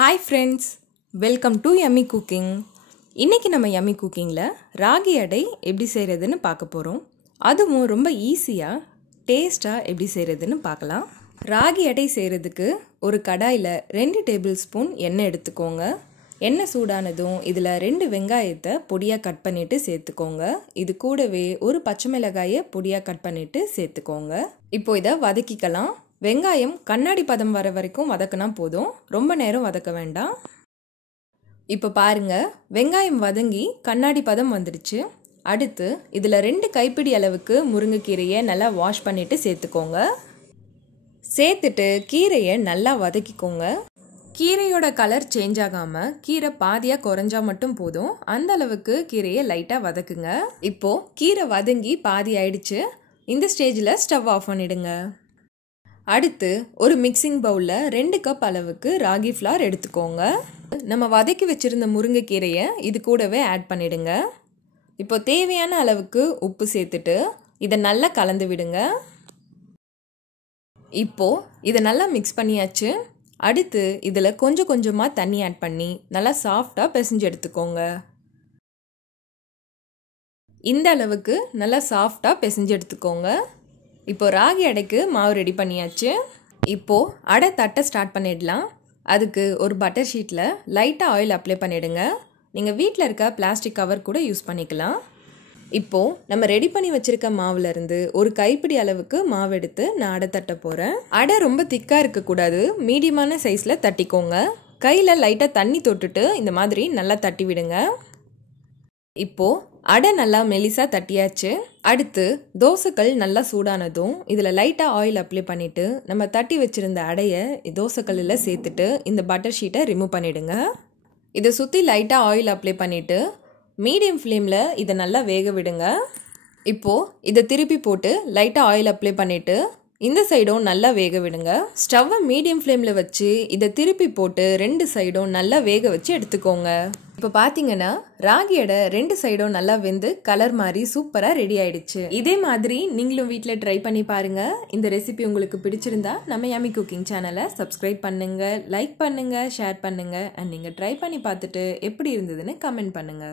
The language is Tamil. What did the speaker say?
Hi friends, welcome to Yummy Cooking. இன்னைக்கு நம்ம Yummy Cookingல ராகி அடை எப்படி செய்யறதுன்னு பார்க்க போறோம். அதுவும் ரொம்ப ஈஸியா டேஸ்டா எப்படி செய்யறதுன்னு பார்க்கலாம். ராகி அடை செய்யறதுக்கு ஒரு கடாயில 2 டேபிள்ஸ்பூன் எண்ணெய் எடுத்துக்கோங்க. எண்ணெய் சூடானதும் இதுல 2 வெங்காயத்தை பொடியா கட் பண்ணிட்டு சேர்த்துக்கோங்க. இது கூடவே ஒரு பச்சை மிளகாயை பொடியா கட் பண்ணிட்டு சேர்த்துக்கோங்க. இப்போ இத வதக்கிக்கலாம். வெங்காயம் கண்ணாடி பதம் வர வரைக்கும் வதக்கினா போதும், ரொம்ப நேரம் வதக்க வேண்டாம். இப்போ பாருங்க, வெங்காயம் வதங்கி கண்ணாடி பதம் வந்துடுச்சு. அடுத்து இதில் 2 கைப்பிடி அளவுக்கு முருங்கைக்கீரையை நல்லா வாஷ் பண்ணிட்டு சேர்த்துக்கோங்க. சேர்த்துட்டு கீரையை நல்லா வதக்கிக்கோங்க. கீரையோட கலர் சேஞ்ச் ஆகாமல் கீரை பாதியாக குறைஞ்சா மட்டும் போதும், அந்த அளவுக்கு கீரையை லைட்டாக வதக்குங்க. இப்போ கீரை வதங்கி பாதி ஆயிடுச்சு. இந்த ஸ்டேஜில் ஸ்டவ் ஆஃப் பண்ணிடுங்க. அடுத்து ஒரு மிக்சிங் பவுலில் 2 கப் அளவுக்கு ராகி ஃப்ளார் எடுத்துக்கோங்க. நம்ம வதக்கி வச்சிருந்த முருங்கைக்கீரையை இது கூடவே ஆட் பண்ணிடுங்க. இப்போ தேவையான அளவுக்கு உப்பு சேர்த்துட்டு இதை நல்லா கலந்து விடுங்க. இப்போ இதை நல்லா மிக்ஸ் பண்ணியாச்சு. அடுத்து இதில் கொஞ்சம் கொஞ்சமாக தண்ணி ஆட் பண்ணி நல்லா சாஃப்டாக பிசைஞ்சு எடுத்துக்கோங்க. இந்த அளவுக்கு நல்லா சாஃப்டாக பிசைஞ்சு எடுத்துக்கோங்க. இப்போ ராகி அடைக்கு மாவு ரெடி பண்ணியாச்சு. இப்போ அடை தட்டை ஸ்டார்ட் பண்ணிடலாம். அதுக்கு ஒரு பட்டர் ஷீட்டில் லைட்டாக ஆயில் அப்ளை பண்ணிடுங்க. நீங்கள் வீட்டில் இருக்க பிளாஸ்டிக் கவர் கூட யூஸ் பண்ணிக்கலாம். இப்போது நம்ம ரெடி பண்ணி வச்சுருக்க மாவுலேருந்து ஒரு கைப்பிடி அளவுக்கு மாவு எடுத்து நான் அடை தட்ட போகிறேன். அடை ரொம்ப திக்காக இருக்கக்கூடாது, மீடியமான சைஸில் தட்டிக்கோங்க. கையில் லைட்டாக தண்ணி தொட்டுட்டு இந்த மாதிரி நல்லா தட்டி விடுங்க. இப்போது அடை நல்லா மெலிசா தட்டியாச்சு. அடுத்து தோசைக்கல் நல்லா சூடானதும் இதில் லைட்டாக ஆயில் அப்ளை பண்ணிவிட்டு நம்ம தட்டி வச்சுருந்த அடையை தோசைக்கல்லில் சேர்த்துட்டு இந்த பட்டர் ஷீட்டை ரிமூவ் பண்ணிவிடுங்க. இதை சுற்றி லைட்டாக ஆயில் அப்ளை பண்ணிவிட்டு மீடியம் ஃப்ளேமில் இதை நல்லா வேக விடுங்க. இப்போது இதை திருப்பி போட்டு லைட்டாக ஆயில் அப்ளை பண்ணிவிட்டு இந்த சைடும் நல்லா வேக விடுங்க. ஸ்டவ்வை மீடியம் ஃப்ளேமில் வச்சு இதை திருப்பி போட்டு 2 சைடும் நல்லா வேக வச்சு எடுத்துக்கோங்க. இப்போ பார்த்தீங்கன்னா ராகி அடை 2 சைடும் நல்லா வெந்து கலர் மாதிரி சூப்பராக ரெடி ஆயிடுச்சு. இதே மாதிரி நீங்களும் வீட்டில் ட்ரை பண்ணி பாருங்க. இந்த ரெசிபி உங்களுக்கு பிடிச்சிருந்தா நம்ம யம்மி குக்கிங் சேனலை சப்ஸ்கிரைப் பண்ணுங்க, லைக் பண்ணுங்க, ஷேர் பண்ணுங்க. அண்ட் நீங்கள் ட்ரை பண்ணி பார்த்துட்டு எப்படி இருந்ததுன்னு கமெண்ட் பண்ணுங்க.